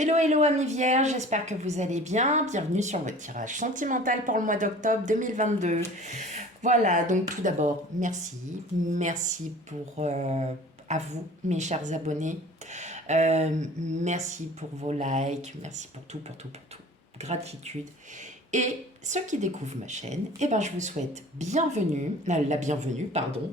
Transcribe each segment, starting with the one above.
Hello, hello amis vierges, j'espère que vous allez bien. Bienvenue sur votre tirage sentimental pour le mois d'octobre 2022. Voilà, donc tout d'abord, merci. Merci à vous, mes chers abonnés. Merci pour vos likes, merci pour tout, pour tout, pour tout. Gratitude. Et ceux qui découvrent ma chaîne, eh ben, je vous souhaite la bienvenue, pardon.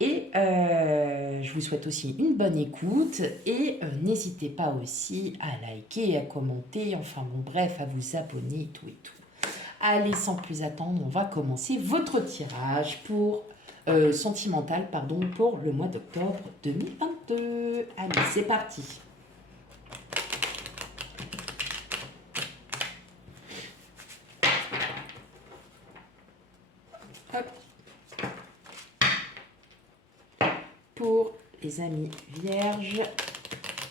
Et je vous souhaite aussi une bonne écoute et n'hésitez pas aussi à liker, à commenter, enfin bon bref, à vous abonner et tout et tout. Allez, sans plus attendre, on va commencer votre tirage pour sentimental, pardon, pour le mois d'octobre 2022. Allez, c'est parti. Hop. Pour les amis vierges,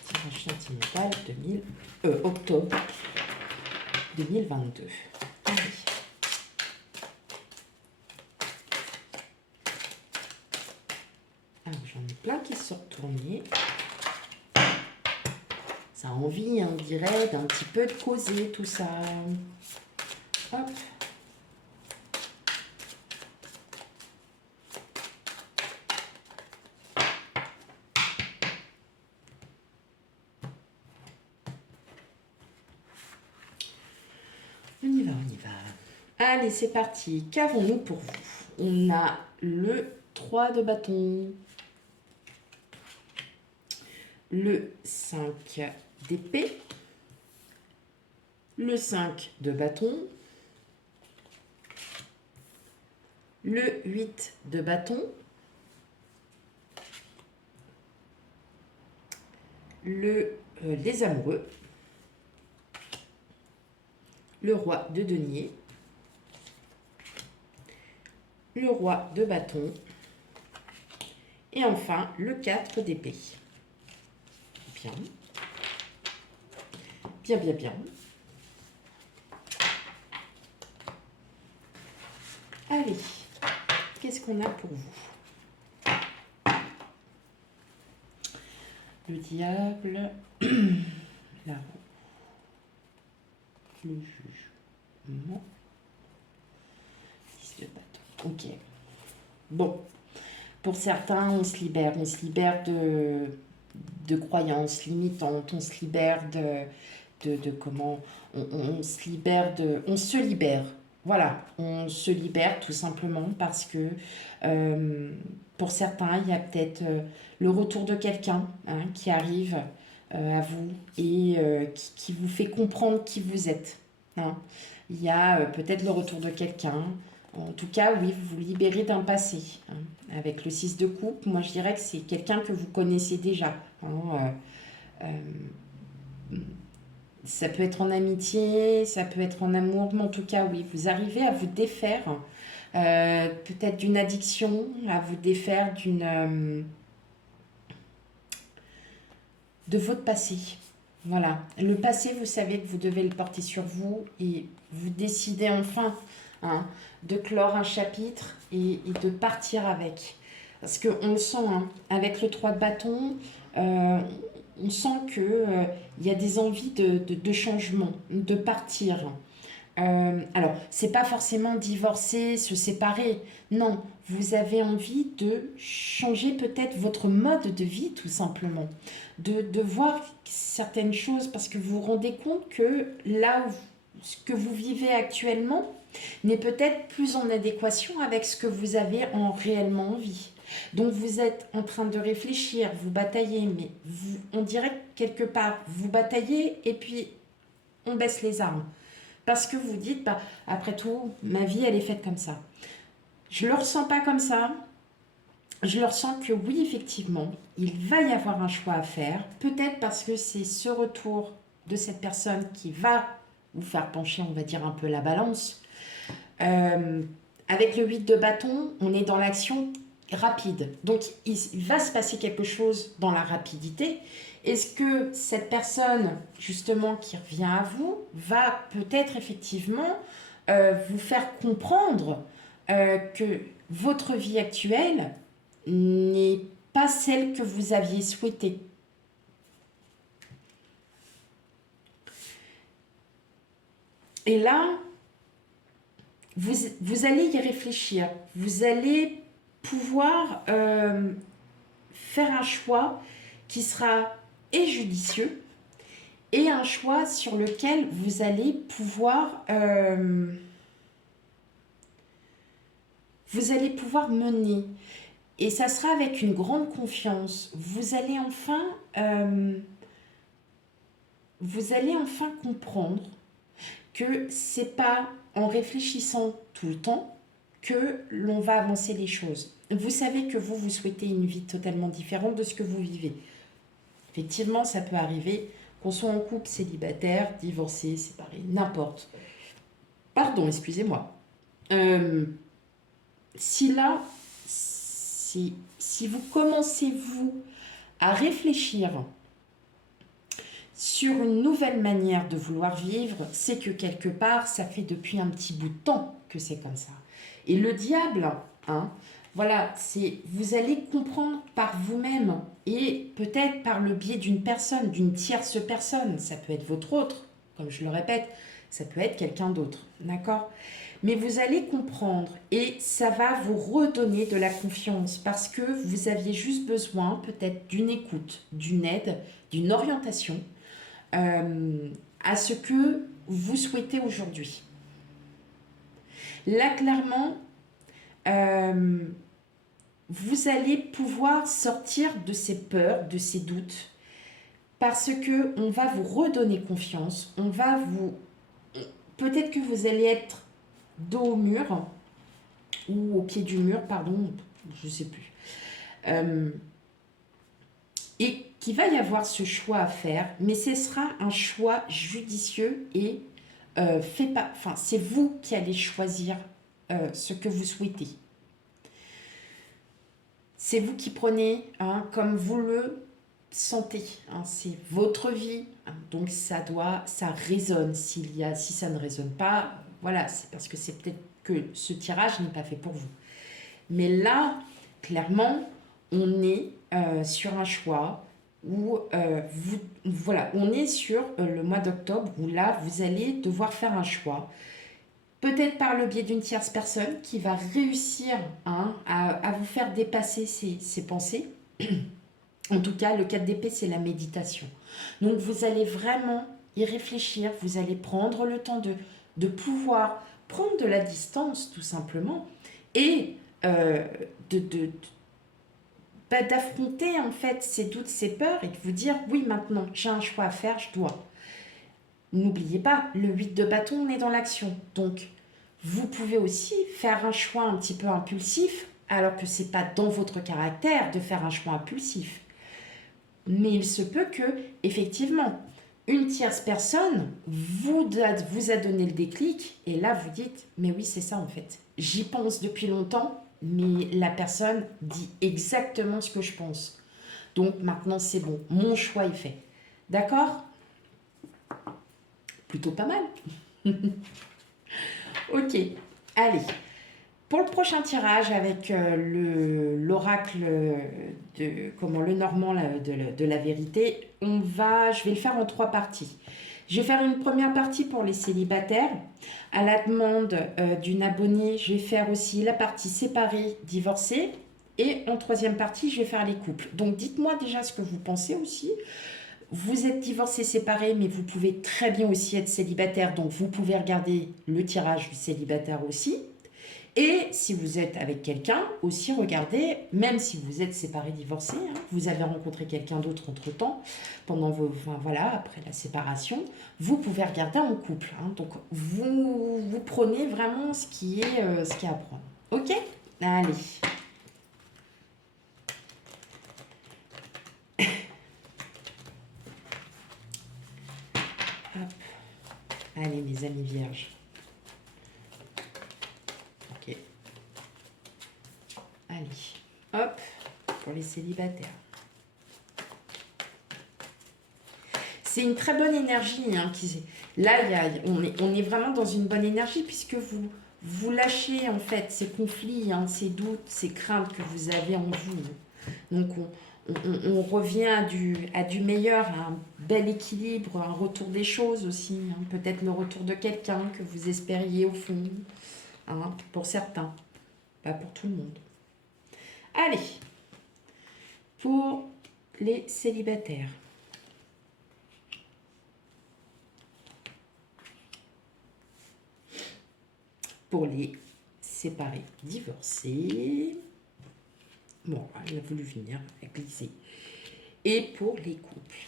tirage sentimental octobre 2022. Allez. Alors j'en ai plein qui se sont retournés. Ça a envie, on dirait, d'un petit peu de causer tout ça. Hop. On y va, on y va. Allez, c'est parti. Qu'avons-nous pour vous? On a le 3 de bâton, le 5 d'épée, le 5 de bâton, le 8 de bâton, les amoureux, le roi de denier, le roi de bâton et enfin le 4 d'épée. Bien. Bien, bien, bien. Allez, qu'est-ce qu'on a pour vous? Le diable, la roue, le jugement, 10 de bâton. Ok. Bon, pour certains, on se libère de croyances limitantes, on se libère de comment, on se libère. Voilà, on se libère tout simplement parce que pour certains, il y a peut-être le retour de quelqu'un qui arrive à vous et qui vous fait comprendre qui vous êtes. Hein. Il y a peut-être le retour de quelqu'un. En tout cas, oui, vous vous libérez d'un passé. Hein. Avec le 6 de coupe, moi je dirais que c'est quelqu'un que vous connaissez déjà. Hein. Ça peut être en amitié, ça peut être en amour, mais en tout cas, oui, vous arrivez à vous défaire peut-être d'une addiction, à vous défaire de votre passé. Voilà. Le passé, vous savez que vous devez le porter sur vous et vous décidez enfin de clore un chapitre et de partir avec. Parce qu'on le sent, avec le 3 de bâton, on sent qu'il y a des envies de changement, de partir. Alors, c'est pas forcément divorcer, se séparer. Non, vous avez envie de changer peut-être votre mode de vie, tout simplement. De voir certaines choses parce que vous vous rendez compte que là où ce que vous vivez actuellement n'est peut-être plus en adéquation avec ce que vous avez réellement envie. Donc vous êtes en train de réfléchir, vous bataillez, mais on dirait que quelque part, vous bataillez et puis on baisse les armes. Parce que vous dites, bah, après tout, ma vie, elle est faite comme ça. Je ne le ressens pas comme ça. Je le ressens que oui, effectivement, il va y avoir un choix à faire. Peut-être parce que c'est ce retour de cette personne qui va vous faire pencher, on va dire, un peu la balance. Avec le 8 de bâton, on est dans l'action rapide. Donc, il va se passer quelque chose dans la rapidité. Est-ce que cette personne, justement, qui revient à vous, va peut-être effectivement vous faire comprendre que votre vie actuelle n'est pas celle que vous aviez souhaitée? Et là, vous allez y réfléchir. Vous allez pouvoir faire un choix qui sera et judicieux et un choix sur lequel vous allez pouvoir mener. Et ça sera avec une grande confiance. Vous allez enfin comprendre que c'est pas en réfléchissant tout le temps que l'on va avancer les choses. Vous savez que vous souhaitez une vie totalement différente de ce que vous vivez. Effectivement, ça peut arriver qu'on soit en couple, célibataire, divorcé, séparé, n'importe. Pardon, excusez-moi. Si vous commencez, vous, à réfléchir sur une nouvelle manière de vouloir vivre, c'est que quelque part, ça fait depuis un petit bout de temps que c'est comme ça. Et le diable, voilà, vous allez comprendre par vous-même et peut-être par le biais d'une personne, d'une tierce personne. Ça peut être votre autre, comme je le répète, ça peut être quelqu'un d'autre, d'accord ? Mais vous allez comprendre et ça va vous redonner de la confiance parce que vous aviez juste besoin peut-être d'une écoute, d'une aide, d'une orientation à ce que vous souhaitez aujourd'hui. Là, clairement, vous allez pouvoir sortir de ces peurs, de ces doutes, parce que on va vous redonner confiance. Peut-être que vous allez être dos au mur ou au pied du mur, pardon, je ne sais plus. Et qu'il va y avoir ce choix à faire, mais ce sera un choix judicieux et c'est vous qui allez choisir ce que vous souhaitez. C'est vous qui prenez comme vous le sentez. C'est votre vie, donc ça résonne. Si ça ne résonne pas, voilà, c'est parce que c'est peut-être que ce tirage n'est pas fait pour vous. Mais là, clairement, on est sur un choix où on est sur le mois d'octobre où là, vous allez devoir faire un choix. Peut-être par le biais d'une tierce personne qui va réussir à vous faire dépasser ces pensées. En tout cas, le 4 d'épée, c'est la méditation. Donc, vous allez vraiment y réfléchir. Vous allez prendre le temps de pouvoir prendre de la distance, tout simplement, et d'affronter en fait ces doutes, ces peurs et de vous dire oui, maintenant j'ai un choix à faire, je dois. N'oubliez pas, le 8 de bâton, on est dans l'action. Donc, vous pouvez aussi faire un choix un petit peu impulsif, alors que c'est pas dans votre caractère de faire un choix impulsif. Mais il se peut que, effectivement, une tierce personne vous a donné le déclic, et là vous dites, mais oui, c'est ça en fait. J'y pense depuis longtemps, mais la personne dit exactement ce que je pense. Donc maintenant, c'est bon, mon choix est fait. D'accord ? Plutôt pas mal. Ok, allez. Pour le prochain tirage avec l'oracle le Normand de la vérité, je vais le faire en 3 parties. Je vais faire une première partie pour les célibataires. À la demande d'une abonnée, je vais faire aussi la partie séparée, divorcée. Et en 3e partie, je vais faire les couples. Donc dites-moi déjà ce que vous pensez aussi. Vous êtes divorcé, séparé, mais vous pouvez très bien aussi être célibataire. Donc vous pouvez regarder le tirage du célibataire aussi. Et si vous êtes avec quelqu'un, aussi regardez, même si vous êtes séparé, divorcé, vous avez rencontré quelqu'un d'autre entre-temps, après la séparation, vous pouvez regarder en couple. Donc, vous prenez vraiment ce qui est à prendre. Ok ? Allez. Hop. Allez, mes amis vierges. Ok. Allez, hop, pour les célibataires. C'est une très bonne énergie. Là, on est vraiment dans une bonne énergie puisque vous lâchez en fait ces conflits, ces doutes, ces craintes que vous avez en vous. Donc, on revient à du meilleur, à un bel équilibre, un retour des choses aussi. Hein. Peut-être le retour de quelqu'un que vous espériez au fond, hein, pour certains, pas pour tout le monde. Allez, pour les célibataires. Pour les séparés, divorcés. Bon, il a voulu venir, il a glissé. Et pour les couples.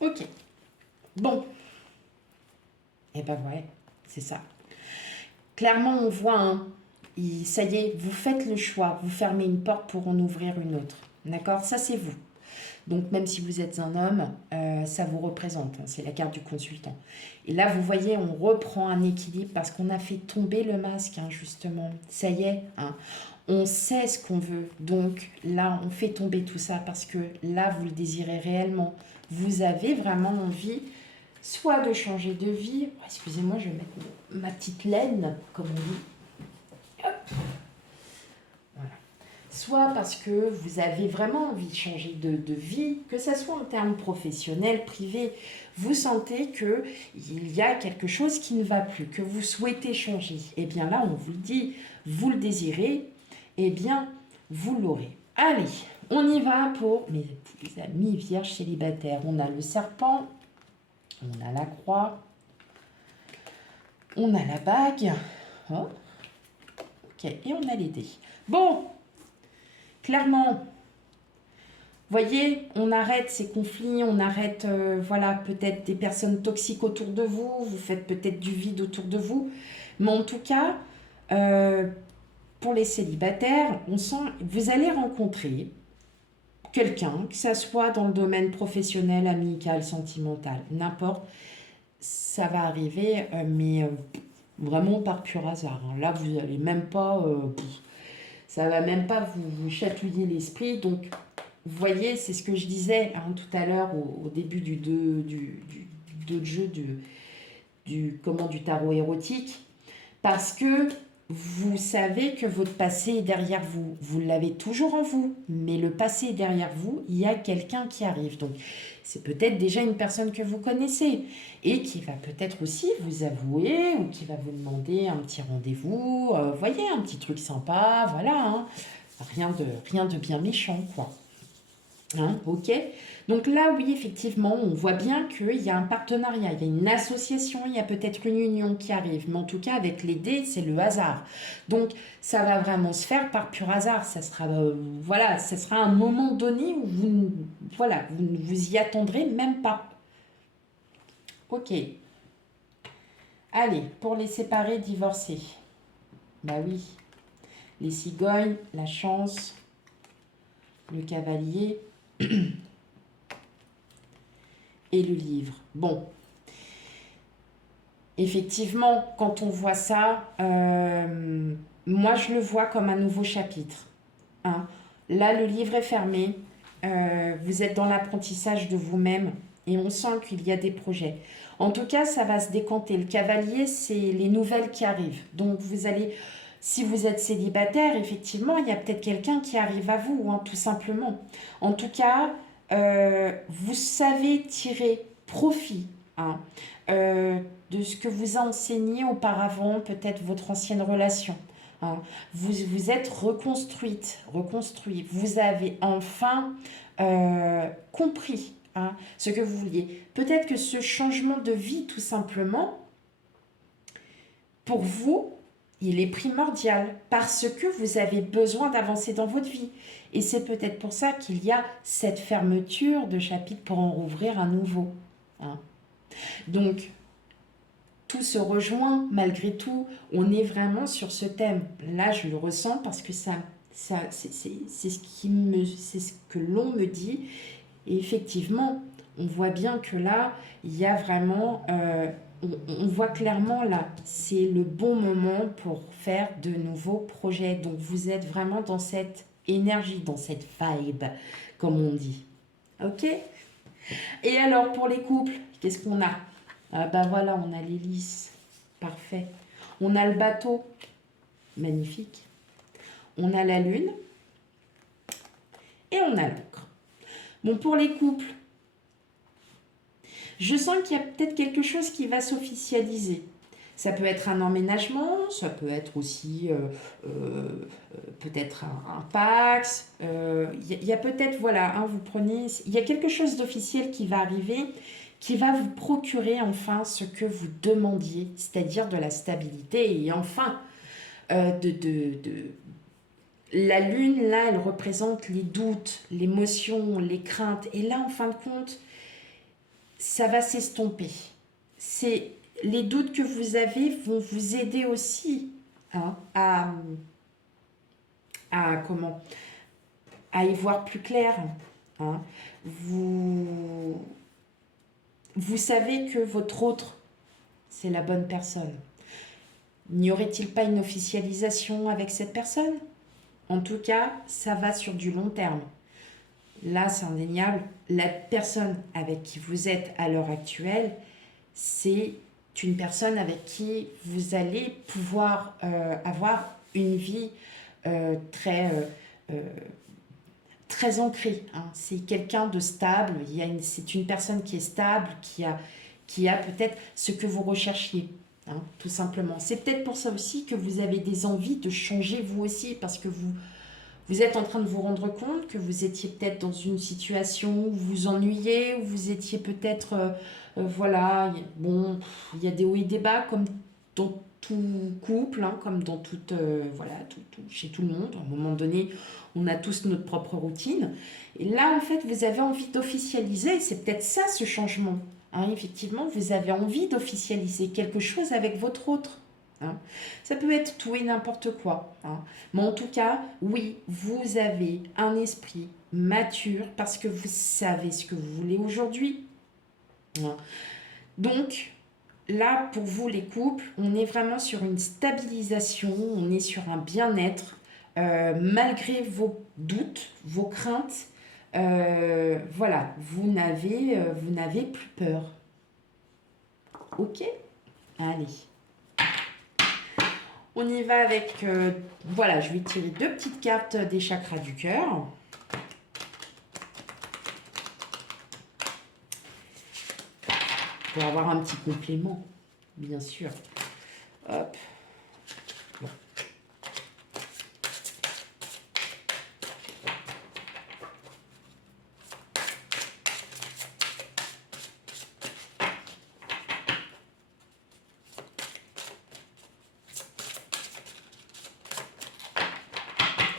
Ok. Bon. Et ben ouais, c'est ça. Clairement, on voit, hein, ça y est, vous faites le choix, vous fermez une porte pour en ouvrir une autre. D'accord? Ça, c'est vous. Donc, même si vous êtes un homme, ça vous représente. Hein, c'est la carte du consultant. Et là, vous voyez, on reprend un équilibre parce qu'on a fait tomber le masque, hein, justement. Ça y est, hein, on sait ce qu'on veut. Donc, là, on fait tomber tout ça parce que là, vous le désirez réellement. Vous avez vraiment envie soit de changer de vie. Oh, excusez-moi, je vais mettre ma petite laine, comme on dit. Hop. Voilà. Soit parce que vous avez vraiment envie de changer de vie, que ce soit en termes professionnels, privés, vous sentez qu'il y a quelque chose qui ne va plus, que vous souhaitez changer. Eh bien là, on vous le dit, vous le désirez, eh bien, vous l'aurez. Allez, on y va pour mes amis vierges célibataires. On a le serpent, on a la croix, on a la bague, oh. Ok, et on a les dés. Bon, clairement, voyez, on arrête ces conflits, on arrête, voilà, peut-être des personnes toxiques autour de vous, vous faites peut-être du vide autour de vous, mais en tout cas, pour les célibataires, on sent, vous allez rencontrer quelqu'un, que ça soit dans le domaine professionnel, amical, sentimental, n'importe, ça va arriver, mais vraiment par pur hasard. Hein. Là, vous n'allez même pas, ça va même pas vous chatouiller l'esprit. Donc, vous voyez, c'est ce que je disais, hein, tout à l'heure au début du jeu du tarot érotique, parce que vous savez que votre passé est derrière vous. Vous l'avez toujours en vous, mais le passé est derrière vous. Il y a quelqu'un qui arrive. Donc, c'est peut-être déjà une personne que vous connaissez et qui va peut-être aussi vous avouer ou qui va vous demander un petit rendez-vous. Voyez, un petit truc sympa, voilà. Hein. Rien de bien méchant, quoi. Hein, ok. Donc là, oui, effectivement, on voit bien qu'il y a un partenariat, il y a une association, il y a peut-être une union qui arrive. Mais en tout cas, avec les dés, c'est le hasard. Donc, ça va vraiment se faire par pur hasard. Ça sera, voilà, ça sera un moment donné où voilà, vous ne vous y attendrez même pas. Ok. Allez, pour les séparés, divorcés. Bah oui. Les cigognes, la chance, le cavalier et le livre. Bon, effectivement, quand on voit ça, moi je le vois comme un nouveau chapitre. Hein. Là, le livre est fermé, vous êtes dans l'apprentissage de vous-même et on sent qu'il y a des projets. En tout cas, ça va se décanter. Le cavalier, c'est les nouvelles qui arrivent. Donc, vous allez, si vous êtes célibataire, effectivement, il y a peut-être quelqu'un qui arrive à vous, hein, tout simplement. En tout cas, vous savez tirer profit, hein, de ce que vous a enseigné auparavant, peut-être votre ancienne relation. Hein. Vous êtes reconstruit. Vous avez enfin compris, hein, ce que vous vouliez. Peut-être que ce changement de vie, tout simplement, pour vous, il est primordial parce que vous avez besoin d'avancer dans votre vie. Et c'est peut-être pour ça qu'il y a cette fermeture de chapitre pour en rouvrir un nouveau. Hein. Donc, tout se rejoint malgré tout. On est vraiment sur ce thème. Là, je le ressens parce que c'est ce que l'on me dit. Et effectivement, on voit bien que là, il y a vraiment... on voit clairement là, c'est le bon moment pour faire de nouveaux projets. Donc, vous êtes vraiment dans cette énergie, dans cette vibe, comme on dit. Ok? Et alors, pour les couples, qu'est-ce qu'on a? Ah ben voilà, on a l'hélice. Parfait. On a le bateau. Magnifique. On a la lune. Et on a l'encre. Bon, pour les couples, je sens qu'il y a peut-être quelque chose qui va s'officialiser. Ça peut être un emménagement, ça peut être aussi peut-être un Pacs. Il y a peut-être, voilà, hein, vous prenez... Il y a quelque chose d'officiel qui va arriver, qui va vous procurer enfin ce que vous demandiez, c'est-à-dire de la stabilité et enfin la lune, là, elle représente les doutes, l'émotion, les craintes. Et là, en fin de compte, ça va s'estomper. Les doutes que vous avez vont vous aider aussi hein, à y voir plus clair. Hein. Vous savez que votre autre, c'est la bonne personne. N'y aurait-il pas une officialisation avec cette personne? En tout cas, ça va sur du long terme. Là, c'est indéniable. La personne avec qui vous êtes à l'heure actuelle, c'est une personne avec qui vous allez pouvoir avoir une vie très ancrée. Hein. C'est quelqu'un de stable. C'est une personne qui est stable, qui a peut-être ce que vous recherchiez. Hein, tout simplement. C'est peut-être pour ça aussi que vous avez des envies de changer vous aussi, parce que vous êtes en train de vous rendre compte que vous étiez peut-être dans une situation où vous vous ennuyez, où vous étiez peut-être, voilà, bon, il y a des hauts et des bas comme dans tout couple, hein, comme dans toute, voilà, chez tout le monde. À un moment donné, on a tous notre propre routine. Et là, en fait, vous avez envie d'officialiser, c'est peut-être ça ce changement. Hein, effectivement, vous avez envie d'officialiser quelque chose avec votre autre. Hein. Ça peut être tout et n'importe quoi. Hein. Mais en tout cas, oui, vous avez un esprit mature parce que vous savez ce que vous voulez aujourd'hui. Hein. Donc, là, pour vous les couples, on est vraiment sur une stabilisation, on est sur un bien-être, malgré vos doutes, vos craintes. Voilà, vous n'avez plus peur. Ok? Allez. On y va avec, voilà, je vais tirer 2 petites cartes des chakras du cœur. Pour avoir un petit complément, bien sûr. Hop. Bon.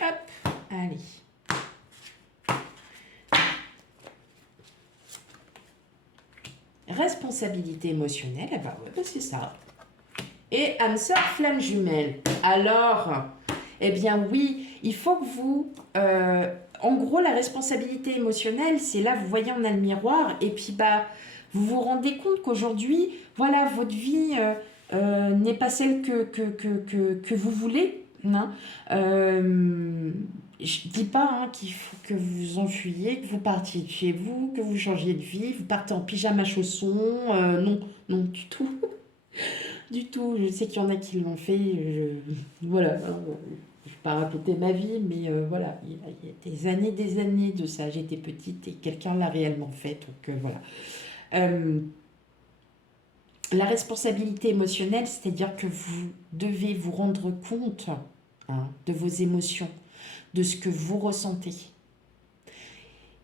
Hop, allez. Responsabilité émotionnelle, eh ben ouais, c'est ça. Et âme sœur flamme jumelle. Alors, eh bien oui, il faut que vous... en gros, la responsabilité émotionnelle, c'est là, vous voyez, on a le miroir, et puis bah, vous vous rendez compte qu'aujourd'hui, voilà, votre vie n'est pas celle que vous voulez. Hein. Je dis pas hein, qu'il faut que vous enfuyiez, que vous partiez de chez vous, que vous changiez de vie, vous partez en pyjama chaussons. Non, non, du tout. Du tout. Je sais qu'il y en a qui l'ont fait. Voilà. Hein, je ne vais pas raconter ma vie, mais voilà. Il y a des années de ça. J'étais petite et quelqu'un l'a réellement fait. Donc voilà. La responsabilité émotionnelle, c'est-à-dire que vous devez vous rendre compte hein, de vos émotions, de ce que vous ressentez.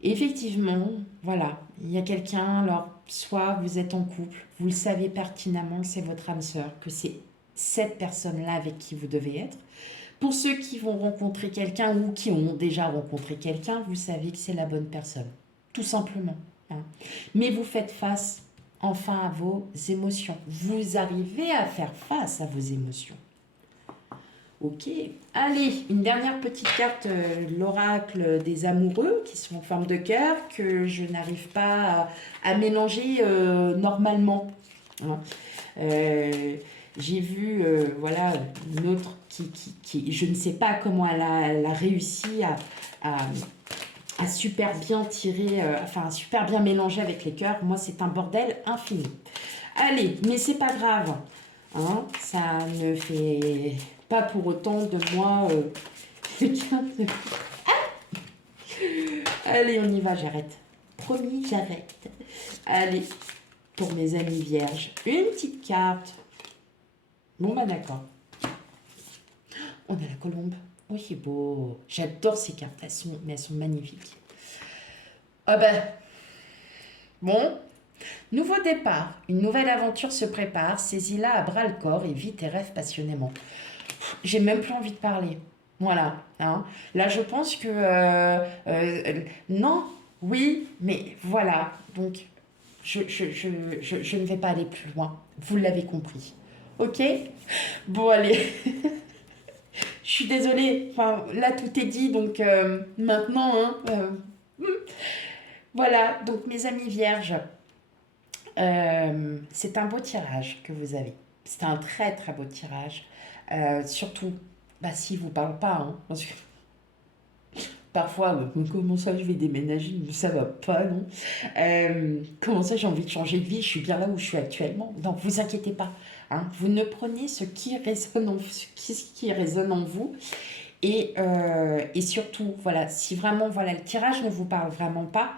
Et effectivement, voilà, il y a quelqu'un, alors soit vous êtes en couple, vous le savez pertinemment que c'est votre âme sœur, que c'est cette personne-là avec qui vous devez être. Pour ceux qui vont rencontrer quelqu'un ou qui ont déjà rencontré quelqu'un, vous savez que c'est la bonne personne, tout simplement. Hein. Mais vous faites face enfin à vos émotions. Vous arrivez à faire face à vos émotions. Ok, allez, une dernière petite carte, l'oracle des amoureux, qui sont en forme de cœur, que je n'arrive pas à mélanger normalement. Hein. J'ai vu, voilà, une autre qui, je ne sais pas comment elle a réussi a super bien tiré, enfin super bien mélangé avec les cœurs. Moi, c'est un bordel infini. Allez, mais c'est pas grave. Hein, ça ne fait pas pour autant de moi quelqu'un de... Allez, on y va, j'arrête. Promis, j'arrête. Allez, pour mes amis vierges, une petite carte. Bon, bah d'accord. On a la colombe. Oui, c'est beau. J'adore ces cartes, mais elles sont magnifiques. Ah ben, bon. Nouveau départ. Une nouvelle aventure se prépare. Saisis-la à bras-le-corps et vis tes rêves passionnément. J'ai même plus envie de parler. Voilà. Hein. Là, je pense que... non, oui, mais voilà. Donc, je ne vais pas aller plus loin. Vous l'avez compris. Ok. Bon, allez. Je suis désolée. Enfin, là, tout est dit. Donc, maintenant, hein, voilà. Donc, mes amis vierges, c'est un beau tirage que vous avez. C'est un très, très beau tirage. Surtout, bah, s'il ne vous parle pas. Hein, parce que parfois, comment ça, je vais déménager, mais ça va pas, non? Comment ça, j'ai envie de changer de vie, je suis bien là où je suis actuellement. Donc, vous inquiétez pas. Hein, vous ne prenez ce qui résonne en vous. Et surtout, voilà, si vraiment voilà, le tirage ne vous parle vraiment pas,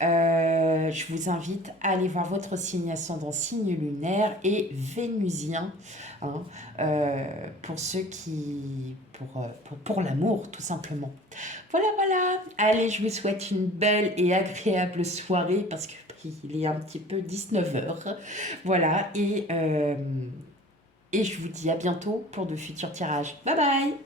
je vous invite à aller voir votre signe ascendant, signe lunaire et vénusien, hein, pour ceux qui... pour l'amour, tout simplement. Voilà, voilà. Allez, je vous souhaite une belle et agréable soirée parce que il est un petit peu 19h. Voilà, et je vous dis à bientôt pour de futurs tirages. Bye bye!